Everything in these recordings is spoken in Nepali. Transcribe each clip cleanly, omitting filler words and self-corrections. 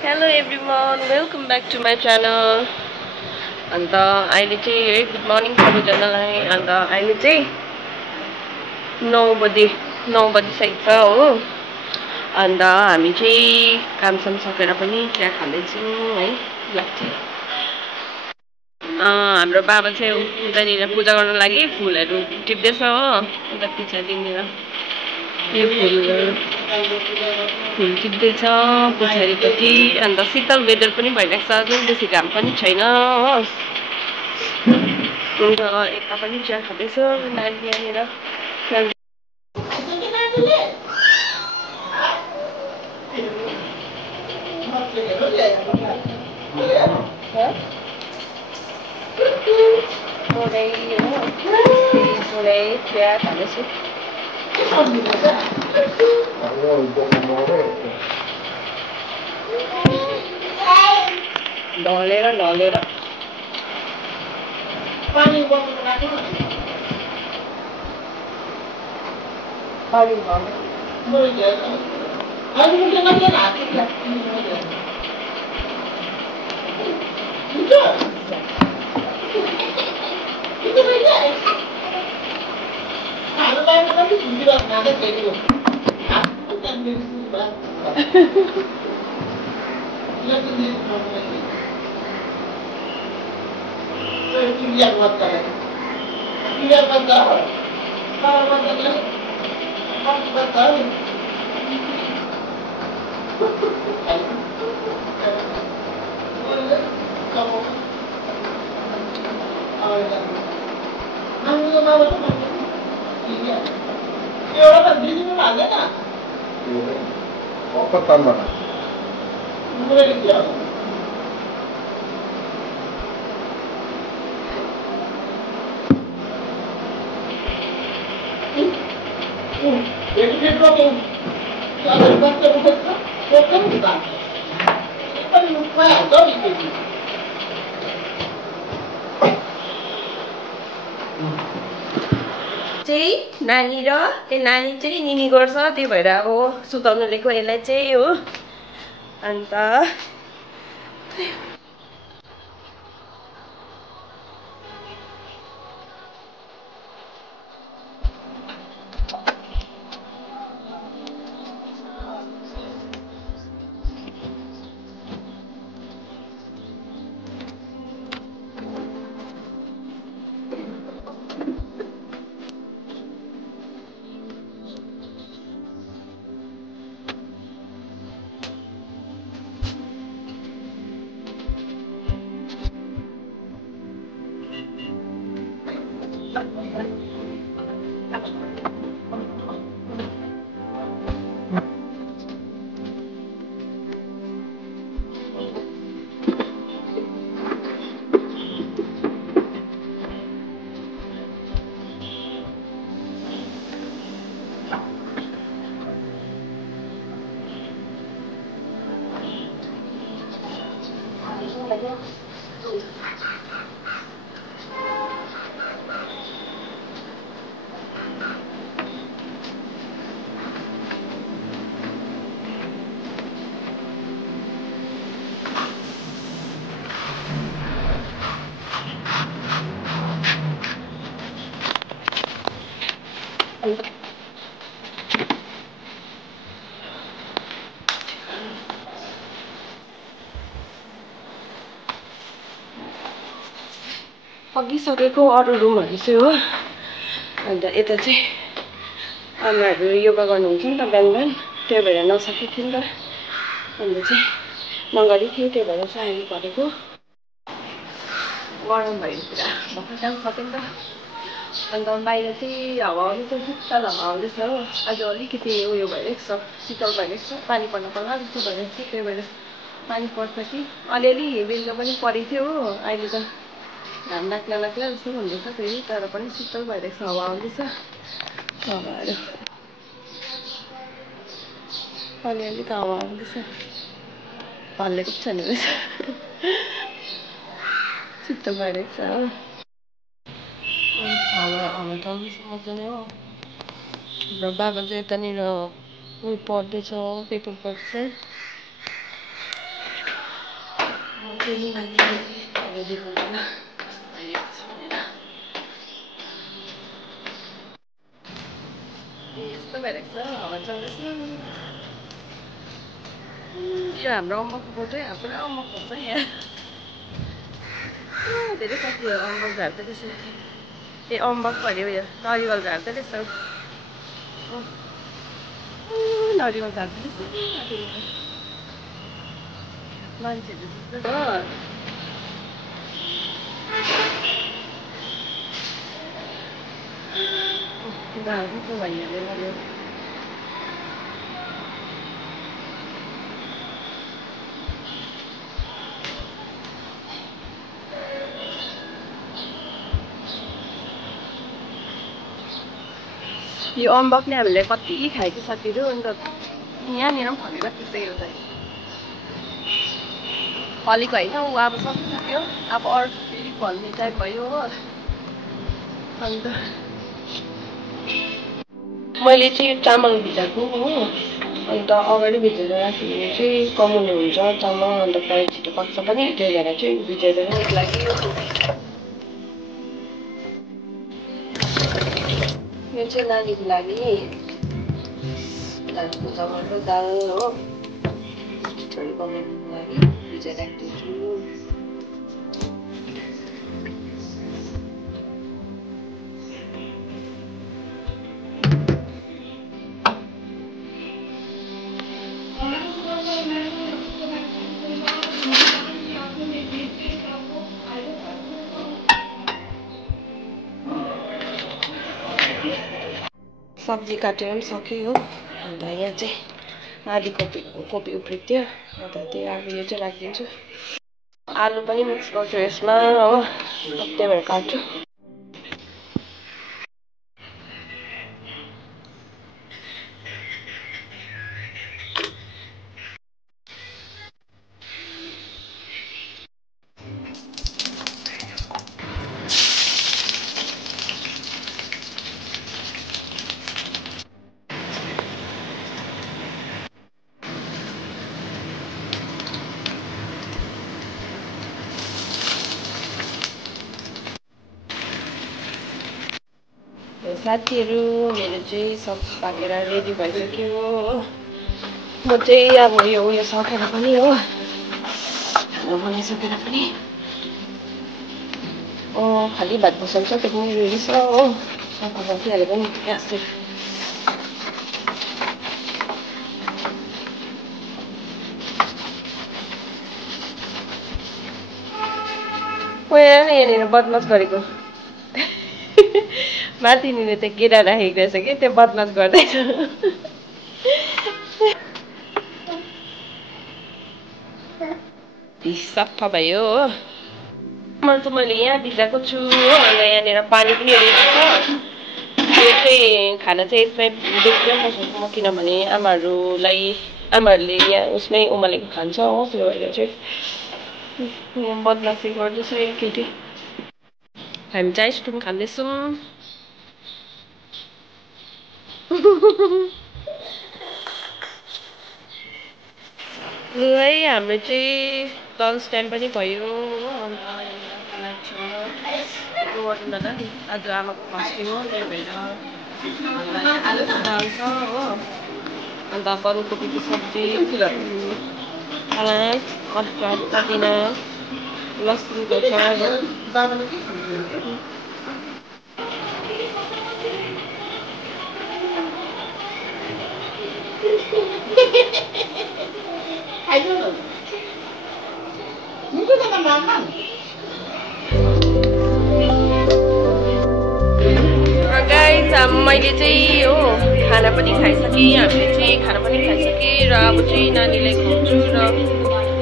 Hello everyone, welcome back to my channel. अन्त अहिले चाहिँ है गुड मर्निङ सबैजनालाई। अन्त अहिले चाहिँ 9 बजिसकेको छ हो। अन्त हामी चाहिँ कामसाम सकेर पनि चिया खाँदैछौँ है। Black tea. हाम्रो बाबा चाहिँ उतानिर पूजा गर्न लागि फुलहरू टिप्दैछ हो। उता पछाडिनिर यो फुल टिप्दैछ पछाडिपट्टि। अन्त शीतल वेदर पनि भइरहेको छ, जुन बेसी घाम पनि छैन हो। अन्त यता पनि चिया खाँदैछ नानी यहाँनिर। चिया खाँदैछु। ढलेर पानी नानी र नानी चाहिँ निनी गर्छ, त्यही भएर अब सुताउनु लिएको यसलाई चाहिँ हो। अन्त पगिसकेको अरू रुमहरू चाहिँ हो। अन्त यता चाहिँ आमाहरू योगा गर्नुहुन्छ नि त बिहान, त्यही भएर नसकेको थियो नि त। अन्त चाहिँ नगरेको थिएँ, त्यही भएर चाहिँ अहिले गरेको। गरम भयो पुरा, भर्खर काम सक्यो नि त। अन्त बाहिर चाहिँ हावा आउँदैछ, शीतल हावा आउँदैछ हो। आज अलिकति उयो भइरहेको छ, शीतल भइरहेको छ, पानी पर्न पर्ला जस्तो भइरहेको छ। त्यही भएर पानी पर्छ कि अलिअलि बेलुका पनि परेको थियो हो। अहिले त घाम लाग्ला जस्तो हुँदैछ फेरि, तर पनि शीतल भइरहेको छ, हावा आउँदैछ। हावाहरू अलिअलि त हावा आउँदैछ, हल्लेको पो छैन रहेछ। शीतल भइरहेको छ हो। हावा चल्दैछ मजाले हो। हाम्रो बाबा चाहिँ यतानिर उयो पढ्दैछ, पेपर पढ्छ। फेरि मान्छे देखाउँदैन यस्तो भइरहेको छ हावा चल्दैछ यो हाम्रो अम्बकको बोटै पुरा अम्बक हुन्छ यहाँ धेरै साथीहरू अम्बक झार्दै रहेछ ए अम्बक भन्यो उयो नरिवल झार्दै रहेछ नरिवल झार्दै रहेछ मान्छेहरू जस्तो झार्दै भइहाल्यो मैले यो अम्बकले हामीले कति खाएको साथीहरू अन्त यहाँनिर पनि फलेर त्यस्तै एउटा फलेको होइन ऊ अब सक्यो अब अरू फेरि फल्ने टाइप भयो हो अन्त मैले चाहिँ चामल भिजाएको हो अन्त अगाडि भिजेर राख्यो भने चाहिँ कमाउने हुन्छ चामल अन्त प्रायः छिटो पक्छ पनि त्यही भएर चाहिँ भिजेर राख्नुको लागि यो चाहिँ नानीको लागि दालको चामल र दाल हो खिचडी बनाउनुको लागि भिजाइ राखिदिन्छु सब्जी काटेर पनि सक्यो हो अन्त यहाँ चाहिँ आधी कोपी उब्रेको थियो अन्त त्यही अब यो चाहिँ राखिदिन्छु आलु पनि मिक्स गर्छु यसमा हो त्यही भएर काट्छु साथीहरू मेरो चाहिँ सब्जी पाकेर रेडी भइसक्यो हो म चाहिँ अब उयो सकेर पनि हो खाना बनाइसकेर पनि खालि भात बसाल्छ त्यो पनि रेडी छ हो सफा गरिदिइहालेको नि ग्यास चाहिँ यहाँनिर बदमास गरेको माथिनिर त्यो केरा राखेको रहेछ कि त्यो बदमास गर्दैछ सफा भयो हो मैले यहाँ भिजाएको छु हो अन्त यहाँनिर पानी पनि रेडी छ यो चाहिँ खाना चाहिँ यसमै दुख्दै बसाल्छु म किनभने आमाहरूले यहाँ उसमै उमालेको खान्छ हो त्यो भएर चाहिँ बदमासी गर्दैछ यो केटी हामी चाहिँ आइसक्रिम खाँदैछौँ है हाम्रो चाहिँ लन्च टाइम पनि भयो हो अन्त आज आमाको फास्टिङ हो त्यही भएर दाल छ हो अन्त बन्दकोपीको सब्जी सलाद अचार पुदिना लसुनको अचार मैले चाहिँ हो खाना पनि खाइसकेँ हामीले चाहिँ खाना पनि खाइसकेँ र अब चाहिँ नानीलाई खुवाउँछु र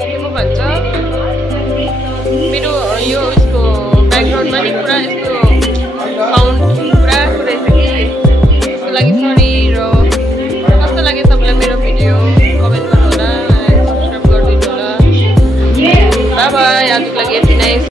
के पो भन्छ मेरो यो उसको ब्याकग्राउन्डमा नि पुरा